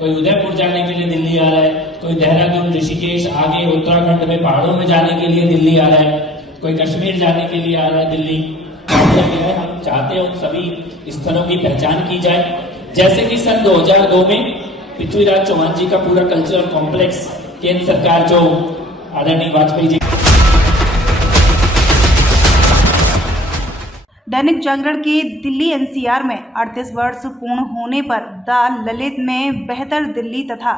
कोई उदयपुर जाने के लिए दिल्ली आ रहा है, कोई देहरादून, ऋषिकेश, आगे उत्तराखंड में पहाड़ों में जाने के लिए दिल्ली आ रहा है, कोई कश्मीर जाने के लिए आ रहा है दिल्ली। हम चाहते हैं उन सभी स्थलों की पहचान की जाए, जैसे कि सन 2002 में पृथ्वीराज चौहान जी का पूरा कल्चरल कॉम्प्लेक्स केंद्र सरकार जो आदरणीय वाजपेयी जी। दैनिक जागरण के दिल्ली एनसीआर में 38 वर्ष पूर्ण होने पर द ललित में बेहतर दिल्ली तथा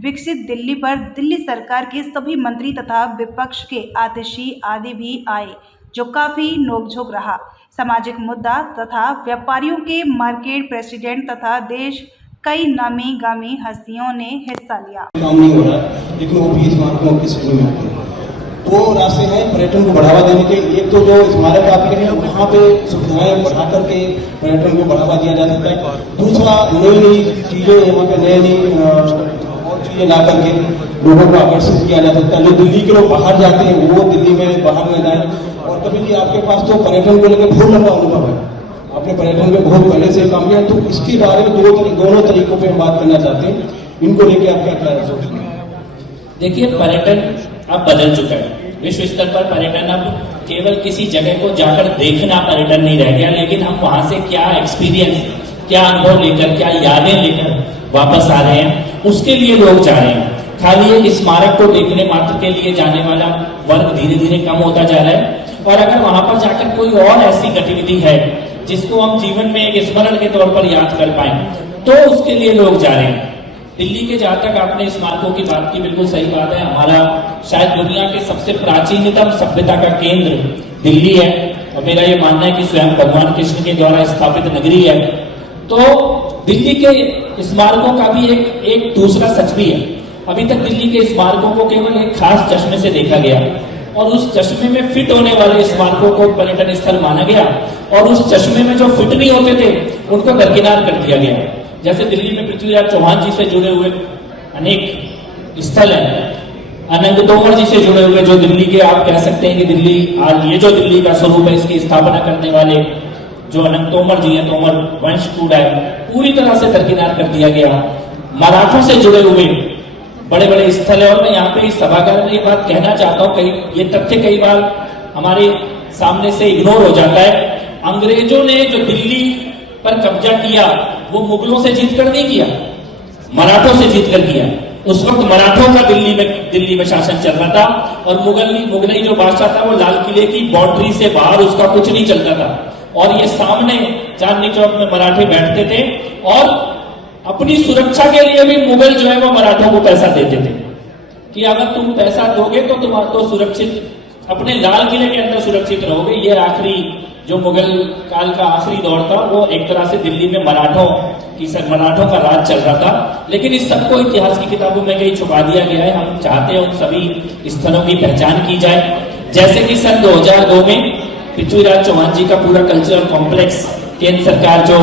विकसित दिल्ली पर दिल्ली सरकार के सभी मंत्री तथा विपक्ष के आतिशी आदि भी आए, जो काफी नोकझोंक रहा। सामाजिक मुद्दा तथा व्यापारियों के मार्केट प्रेसिडेंट तथा देश कई नामी गामी हस्तियों ने हिस्सा लिया। काम नहीं हो रहा है, लेकिन वो भी स्मारकों के क्षेत्र में होते हैं। वो रास्ते हैं पर्यटन को बढ़ावा देने के। एक तो जो स्मारक आपके हैं वहाँ पे सुविधाएं बढ़ा करके पर्यटन को बढ़ावा दिया जा सकता है। दूसरा, नई नई चीजें यहाँ पे नई और चीजें ला करके लोगों को आकर्षित किया जा सकता है। जो दिल्ली के लोग बाहर जाते हैं वो दिल्ली में बाहर में जाए। और कभी भी आपके पास तो पर्यटन को लेकर बहुत लंबा अनुभव है, आपने पर्यटन में बहुत पहले से काम किया, तो इसके बारे में दोनों तरीकों पे हम बात करना चाहते हैं। इनको लेके आप क्या सोचते हैं? देखिए, पर्यटन अब बदल चुका है। विश्व स्तर पर पर्यटन अब केवल किसी जगह को जाकर देखना पर्यटन नहीं रह गया, लेकिन हम वहां से क्या एक्सपीरियंस, क्या अनुभव लेकर, क्या यादें लेकर वापस आ रहे हैं, उसके लिए लोग जा रहे हैं। खाली एक स्मारक को देखने मात्र के लिए जाने वाला वर्ग धीरे धीरे कम होता जा रहा है। और अगर वहां पर जाकर कोई और ऐसी गतिविधि है जिसको हम जीवन में एक स्मरण के तौर पर याद कर पाए, तो उसके लिए लोग जा रहे हैं। दिल्ली के जहां तक आपने स्मारकों की बात की, बिल्कुल सही बात है। हमारा शायद दुनिया के सबसे प्राचीनतम सभ्यता का केंद्र दिल्ली है, और मेरा ये मानना है कि स्वयं भगवान कृष्ण के द्वारा स्थापित नगरी है। तो दिल्ली के स्मारकों का भी एक दूसरा सच भी है। अभी तक दिल्ली के स्मारकों को केवल एक खास चश्मे से देखा गया, और उस चश्मे में फिट होने वाले स्मारकों को पर्यटन स्थल माना गया, और उस चश्मे में जो फिट नहीं होते थे उनको दरकिनार कर दिया गया। जैसे दिल्ली में पृथ्वीराज चौहान जी से जुड़े हुए अनेक स्थल हैं, अनंत तोमर जी से जुड़े हुए, जो दिल्ली के आप कह सकते हैं कि दिल्ली आज ये जो दिल्ली का स्वरूप है इसकी स्थापना करने वाले जो अनंत तोमर जी हैं, तोमर वंश कूड़ा है, पूरी तरह से दरकिनार कर दिया गया। मराठों से जुड़े हुए बड़े बड़े स्थल है। और मैं यहाँ पे इस सभागार में ये बात कहना चाहता हूँ, ये तथ्य कई बार हमारे सामने से इग्नोर हो जाता है। अंग्रेजों ने जो दिल्ली पर कब्जा किया वो मुगलों से जीत कर नहीं किया, मराठों से जीत कर किया। उस वक्त मराठों का दिल्ली में शासन चल रहा था, और मुगलई जो बादशाह था वो लाल किले की बाउंड्री से बाहर उसका कुछ नहीं चलता था। और ये सामने चांदनी चौक में मराठे बैठते थे, और अपनी सुरक्षा के लिए भी मुगल जो है वो मराठों को पैसा देते थे कि अगर तुम पैसा दोगे तो तुम तो सुरक्षित अपने लाल किले के अंदर सुरक्षित रहोगे। ये आखिरी जो मुगल काल का आखिरी दौर था, वो एक तरह से दिल्ली में मराठों का राज चल रहा था। लेकिन इस सबको इतिहास की किताबों में कहीं छुपा दिया गया है। हम चाहते हैं उन सभी स्थलों की पहचान की जाए, जैसे कि सन 2002 में पृथ्वीराज चौहान जी का पूरा कल्चरल कॉम्प्लेक्स केंद्र सरकार जो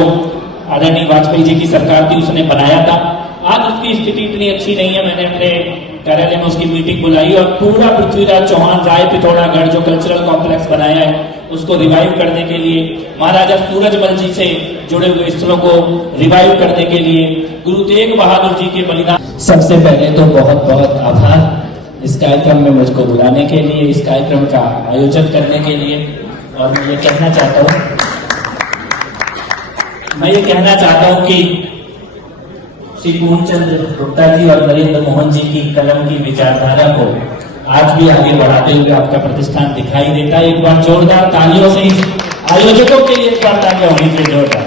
आदरणीय वाजपेयी जी की सरकार थी उसने बनाया था। आज उसकी स्थिति इतनी अच्छी नहीं है। मैंने अपने कार्यालय में उसकी मीटिंग बुलाई, और पूरा पृथ्वीराज चौहान राय पिथौरागढ़ जो कल्चरल कॉम्प्लेक्स बनाया है उसको रिवाइव करने के लिए, महाराजा सूरजमल जी से जुड़े हुए स्थलों को रिवाइव करने के लिए, गुरु तेग बहादुर जी के बलिदान। सबसे पहले तो बहुत बहुत आभार इस कार्यक्रम में मुझको बुलाने के लिए, इस कार्यक्रम का आयोजन करने के लिए। और मैं ये कहना चाहता हूँ कि श्री पूर्णचंद्र गुप्ता जी और नरेंद्र मोहन जी की कलम की विचारधारा को आज भी आगे बढ़ाते हुए आपका प्रतिष्ठान दिखाई देता है। एक बार जोरदार तालियों से इस आयोजकों के लिए एक बार तालियां होनी चाहिए जोरदार।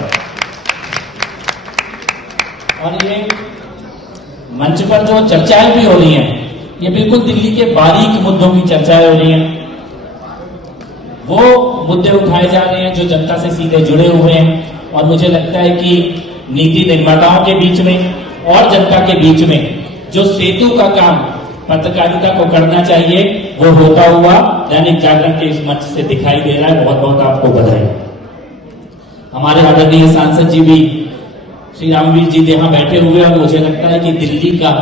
और ये मंच पर जो चर्चाएं भी हो रही हैं, ये बिल्कुल दिल्ली के बारीक मुद्दों की चर्चाएं हो रही हैं। वो मुद्दे उठाए जा रहे हैं जो जनता से सीधे जुड़े हुए हैं। और मुझे लगता है कि नीति निर्माताओं के बीच में और जनता के बीच में जो सेतु का काम पत्रकारिता को करना चाहिए, वो होता हुआ दैनिक जागरण के इस मंच से दिखाई दे रहा है। बहुत बहुत आपको बधाई। हमारे आदरणीय सांसद जी भी श्री रामवीर जी यहाँ बैठे हुए, और मुझे लगता है कि दिल्ली का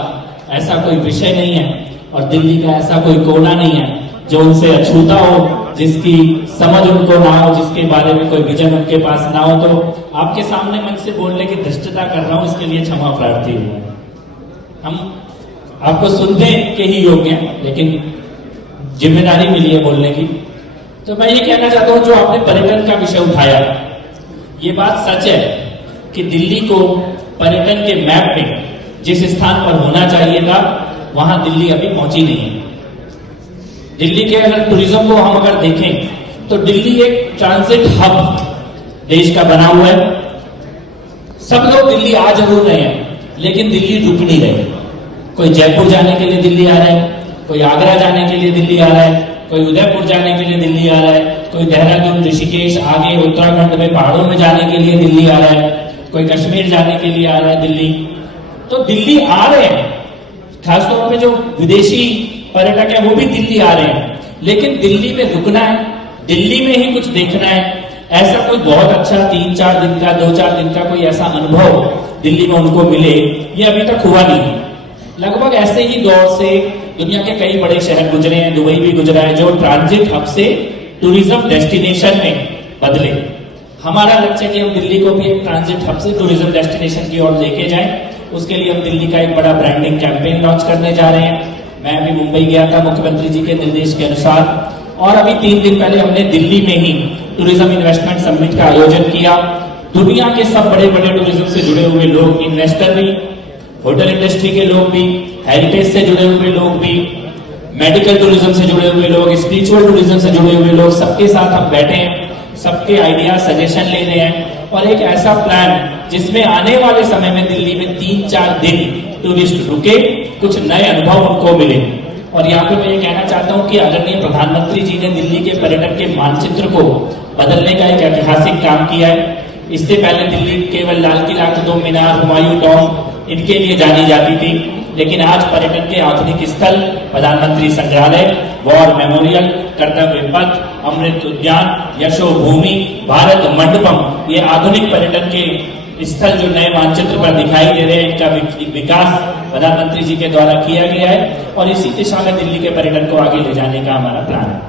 ऐसा कोई विषय नहीं है और दिल्ली का ऐसा कोई कोना नहीं है जो उनसे अछूता हो, जिसकी समझ उनको ना हो, जिसके बारे में कोई विजन उनके पास ना हो। तो आपके सामने मंच से बोलने की धृष्टता कर रहा हूं, इसके लिए क्षमा प्रार्थी हूं। हम आपको सुनने के ही योग्य हैं, लेकिन जिम्मेदारी मिली है बोलने की। तो मैं ये कहना चाहता हूं, जो आपने पर्यटन का विषय उठाया, ये बात सच है कि दिल्ली को पर्यटन के मैप में जिस स्थान पर होना चाहिए था, वहां दिल्ली अभी पहुंची नहीं है। दिल्ली के अगर टूरिज्म को हम अगर देखें तो दिल्ली एक ट्रांजिट हब देश का बना हुआ है। सब लोग दिल्ली आ जरूर रहे हैं, लेकिन दिल्ली रुक नहीं रहे। कोई जयपुर जाने के लिए दिल्ली आ रहा है, कोई आगरा जाने के लिए दिल्ली आ रहा है, कोई उदयपुर जाने के लिए दिल्ली आ रहा है, कोई देहरादून, ऋषिकेश, आगे उत्तराखंड में पहाड़ों में जाने के लिए दिल्ली आ रहा है, कोई कश्मीर जाने के लिए आ रहा है दिल्ली। तो दिल्ली आ रहे हैं, खासतौर पे जो विदेशी पर्यटक है वो भी दिल्ली आ रहे हैं, लेकिन दिल्ली में रुकना है, दिल्ली में ही कुछ देखना है, ऐसा कोई बहुत अच्छा 3-4 दिन का 2-4 दिन का कोई ऐसा अनुभव दिल्ली में उनको मिले, ये अभी तक हुआ नहीं। लगभग ऐसे ही दौर से दुनिया के कई बड़े शहर गुजरे हैं, दुबई भी गुजरा है, जो ट्रांजिट हब से टूरिज्म डेस्टिनेशन में बदले। हमारा लक्ष्य है कि हम दिल्ली को भी एक ट्रांजिट हब से टूरिज्म डेस्टिनेशन की ओर लेके जाएं। उसके लिए हम दिल्ली का एक बड़ा ब्रांडिंग कैंपेन लॉन्च करने जा रहे हैं। मैं अभी मुंबई गया था मुख्यमंत्री जी के निर्देश के अनुसार, और अभी 3 दिन पहले हमने दिल्ली में ही टूरिज्म इन्वेस्टमेंट समिट का आयोजन किया। दुनिया के सब बड़े बड़े टूरिज्म से जुड़े हुए लोग, इन्वेस्टर भी, होटल इंडस्ट्री के लोग भी, हेरिटेज से जुड़े हुए लोग भी, मेडिकल टूरिज्म से जुड़े हुए लोग, स्पिरिचुअल टूरिज्म से जुड़े हुए लोग, सबके साथ हम बैठे हैं, सबके आइडिया सजेशन ले रहे हैं, और एक ऐसा प्लान जिसमें आने वाले समय में दिल्ली में 3-4 दिन टूरिस्ट रुके, कुछ नए अनुभव उनको मिले। और यहाँ पे मैं ये कहना चाहता हूँ कि आदरणीय प्रधानमंत्री जी ने दिल्ली के पर्यटन के मानचित्र को बदलने का एक ऐतिहासिक काम किया है। इससे पहले दिल्ली केवल लाल किला, कुतुब मीनार, हुमायूं टॉम्ब इनके लिए जानी जाती थी, लेकिन आज पर्यटन के आधुनिक स्थल प्रधानमंत्री संग्रहालय, वॉर मेमोरियल, कर्तव्य पथ, अमृत उद्यान, यशो भूमि, भारत मंडपम, ये आधुनिक पर्यटन के स्थल जो नए मानचित्र पर दिखाई दे रहे हैं, इनका विकास प्रधानमंत्री जी के द्वारा किया गया है, और इसी दिशा में दिल्ली के पर्यटन को आगे ले जाने का हमारा प्लान है।